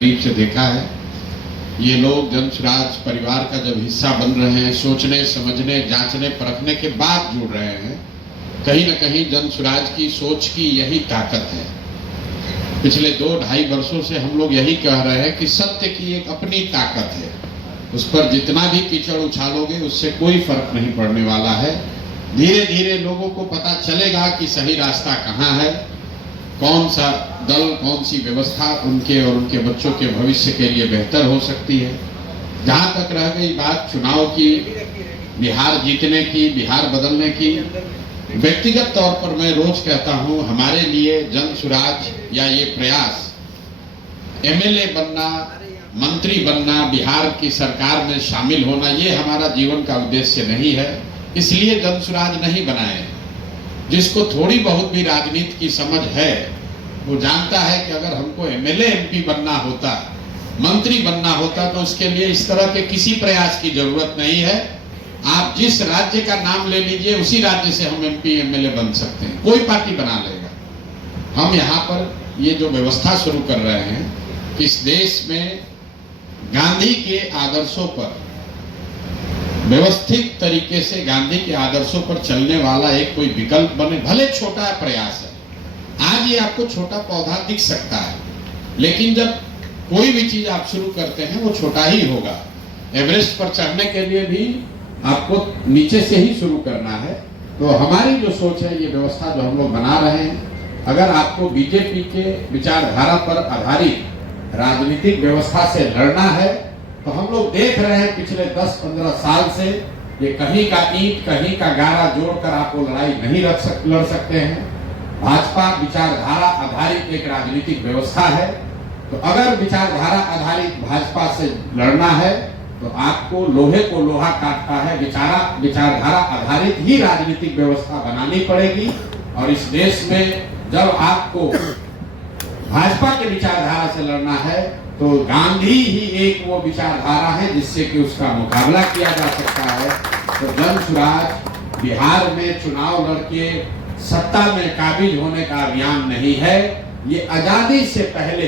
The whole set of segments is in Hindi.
करीब से देखा है। ये लोग जन स्वराज परिवार का जब हिस्सा बन रहे हैं, सोचने समझने जांचने परखने के बाद जुड़ रहे हैं, कहीं न कहीं जन स्वराज की सोच की यही ताकत है। पिछले 2-2.5 वर्षों से हम लोग यही कह रहे हैं कि सत्य की एक अपनी ताकत है, उस पर जितना भी कीचड़ उछालोगे उससे कोई फर्क नहीं पड़ने वाला है। धीरे धीरे लोगों को पता चलेगा कि सही रास्ता कहाँ है, कौन सा दल, कौन सी व्यवस्था उनके और उनके बच्चों के भविष्य के लिए बेहतर हो सकती है। जहाँ तक रह गई बात चुनाव की, बिहार जीतने की, बिहार बदलने की, व्यक्तिगत तौर पर मैं रोज कहता हूँ, हमारे लिए जन स्वराज या ये प्रयास एमएलए बनना, मंत्री बनना, बिहार की सरकार में शामिल होना, ये हमारा जीवन का उद्देश्य नहीं है। इसलिए जन स्वराज नहीं बनाए। जिसको थोड़ी बहुत भी राजनीति की समझ है वो जानता है कि अगर हमको एमएलए एमपी बनना होता, मंत्री बनना होता, तो उसके लिए इस तरह के किसी प्रयास की जरूरत नहीं है। आप जिस राज्य का नाम ले लीजिए, उसी राज्य से हम एमपी एमएलए बन सकते हैं, कोई पार्टी बना लेगा। हम यहाँ पर ये जो व्यवस्था शुरू कर रहे हैं, इस देश में गांधी के आदर्शों पर, व्यवस्थित तरीके से गांधी के आदर्शों पर चलने वाला एक कोई विकल्प बने, भले छोटा प्रयास है। आज ये आपको छोटा पौधा दिख सकता है, लेकिन जब कोई भी चीज आप शुरू करते हैं वो छोटा ही होगा। एवरेस्ट पर चढ़ने के लिए भी आपको नीचे से ही शुरू करना है। तो हमारी जो सोच है, ये व्यवस्था जो हम लोग बना रहे हैं, अगर आपको बीजेपी के विचारधारा पर आधारित राजनीतिक व्यवस्था से लड़ना है, तो हम लोग देख रहे हैं पिछले 10-15 साल से, ये कहीं का ईंट कहीं का गारा जोड़कर आपको लड़ाई नहीं लड़ सकते हैं। भाजपा विचारधारा आधारित एक राजनीतिक व्यवस्था है, तो अगर विचारधारा आधारित भाजपा से लड़ना है तो आपको लोहे को लोहा काटता है, विचारधारा आधारित ही राजनीतिक व्यवस्था बनानी पड़ेगी। और इस देश में जब आपको भाजपा के विचारधारा से लड़ना है, तो गांधी ही एक वो विचारधारा है जिससे कि उसका मुकाबला किया जा सकता है। तो जन स्वराज बिहार में चुनाव लड़के सत्ता में काबिज होने का अभियान नहीं है। ये आजादी से पहले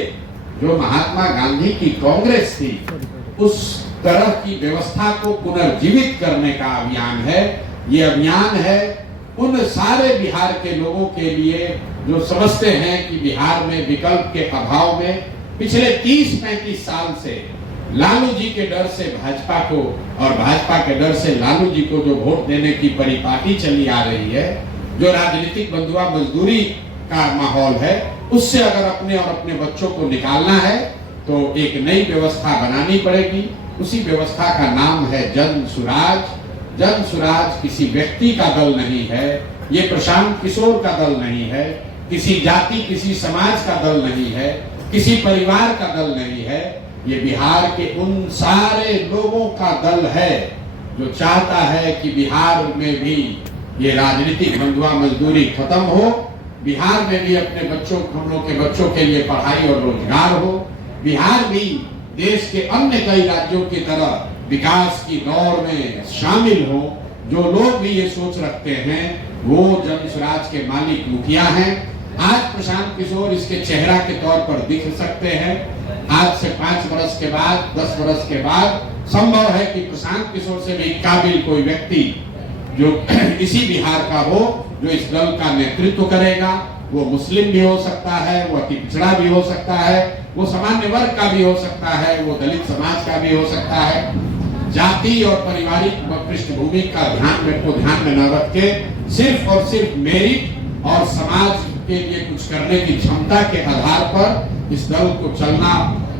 जो महात्मा गांधी की कांग्रेस थी, उस तरह की व्यवस्था को पुनर्जीवित करने का अभियान है। ये अभियान है उन सारे बिहार के लोगों के लिए जो समझते हैं कि बिहार में विकल्प के अभाव में पिछले 30-35 साल से लालू जी के डर से भाजपा को और भाजपा के डर से लालू जी को जो वोट देने की परिपाटी चली आ रही है, जो राजनीतिक बंधुआ मजदूरी का माहौल है, उससे अगर अपने और अपने बच्चों को निकालना है तो एक नई व्यवस्था बनानी पड़ेगी। उसी व्यवस्था का नाम है जन स्वराज। जन स्वराज किसी व्यक्ति का दल नहीं है, ये प्रशांत किशोर का दल नहीं है, किसी जाति किसी समाज का दल नहीं है, किसी परिवार का दल नहीं है। ये बिहार के उन सारे लोगों का दल है जो चाहता है कि बिहार में भी ये राजनीतिक बंधुआ मजदूरी खत्म हो, बिहार में भी अपने बच्चों, हम लोग के बच्चों के लिए पढ़ाई और रोजगार हो, बिहार भी देश के अन्य कई राज्यों की तरह विकास की दौड़ में शामिल हो। जो लोग भी ये सोच रखते हैं वो जन स्वराज के मालिक मुखिया हैं। आज प्रशांत किशोर इसके चेहरा के तौर पर दिख सकते हैं। आज से 5 वर्ष के बाद, 10 वर्ष के बाद संभव है कि प्रशांत किशोर से भी काबिल कोई व्यक्ति जो इसी बिहार का हो, जो इस दल का नेतृत्व करेगा। वो मुस्लिम भी हो सकता है, वो अति पिछड़ा भी हो सकता है, वो सामान्य वर्ग का भी हो सकता है, वो दलित समाज का भी हो सकता है। जाति और पारिवारिक पृष्ठभूमि का ध्यान में न रख के सिर्फ और सिर्फ मेरिट और समाज के लिए कुछ करने की क्षमता के आधार पर इस दल को चलना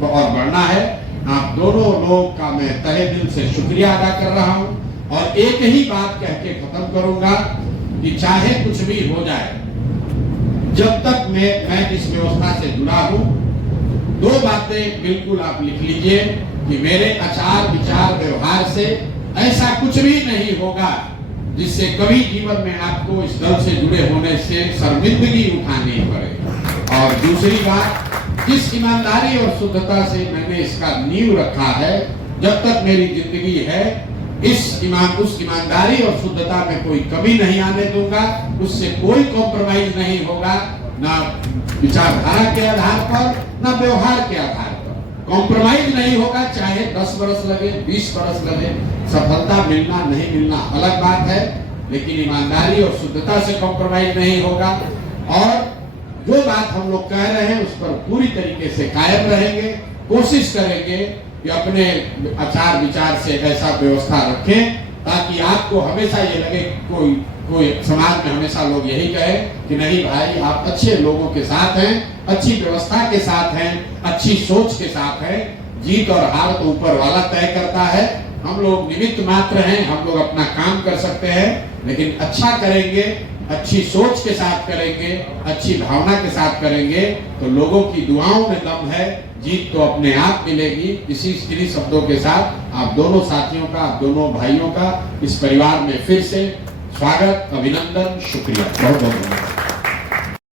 और बढ़ना है। आप दोनों लोग का मैं तहे दिल से शुक्रिया अदा कर रहा हूं और एक ही बात कह के खत्म करूंगा कि चाहे कुछ भी हो जाए, जब तक मैं इस व्यवस्था से जुड़ा हूं, 2 बातें बिल्कुल आप लिख लीजिए कि मेरे आचार विचार व्यवहार से ऐसा कुछ भी नहीं होगा जिससे कभी जीवन में आपको इस दल से जुड़े होने से शर्मिंदगी उठानी पड़े। और दूसरी बात, जिस ईमानदारी और शुद्धता से मैंने इसका नींव रखा है, जब तक मेरी जिंदगी है, उस ईमानदारी और शुद्धता में कोई कमी नहीं आने दूंगा। उससे कोई कॉम्प्रोमाइज नहीं होगा, ना विचारधारा के आधार पर, ना व्यवहार के आधार पर। कॉम्प्रोमाइज नहीं होगा, चाहे 10 बरस लगे, 20 बरस लगे, सफलता मिलना नहीं मिलना अलग बात है, लेकिन ईमानदारी और शुद्धता से कॉम्प्रोमाइज नहीं होगा। और जो बात हम लोग कह रहे हैं उस पर पूरी तरीके से कायम रहेंगे, कोशिश करेंगे कि अपने आचार विचार से ऐसा व्यवस्था रखें ताकि आपको हमेशा ये लगे, कोई समाज में हमेशा लोग यही कहे कि नहीं भाई आप अच्छे लोगों के साथ हैं, अच्छी व्यवस्था के साथ हैं, अच्छी सोच के साथ हैं। जीत और हार तो ऊपर वाला तय करता है, हम लोग निमित्त मात्र हैं, हम लोग अपना काम कर सकते हैं, लेकिन अच्छा करेंगे, अच्छी सोच के साथ करेंगे, अच्छी भावना के साथ करेंगे तो लोगों की दुआओं में दम है, जीत तो अपने आप मिलेगी। इन्हीं शब्दों के साथ आप दोनों साथियों का, आप दोनों भाइयों का इस परिवार में फिर से स्वागत, अभिनंदन, शुक्रिया, बहुत बहुत धन्यवाद।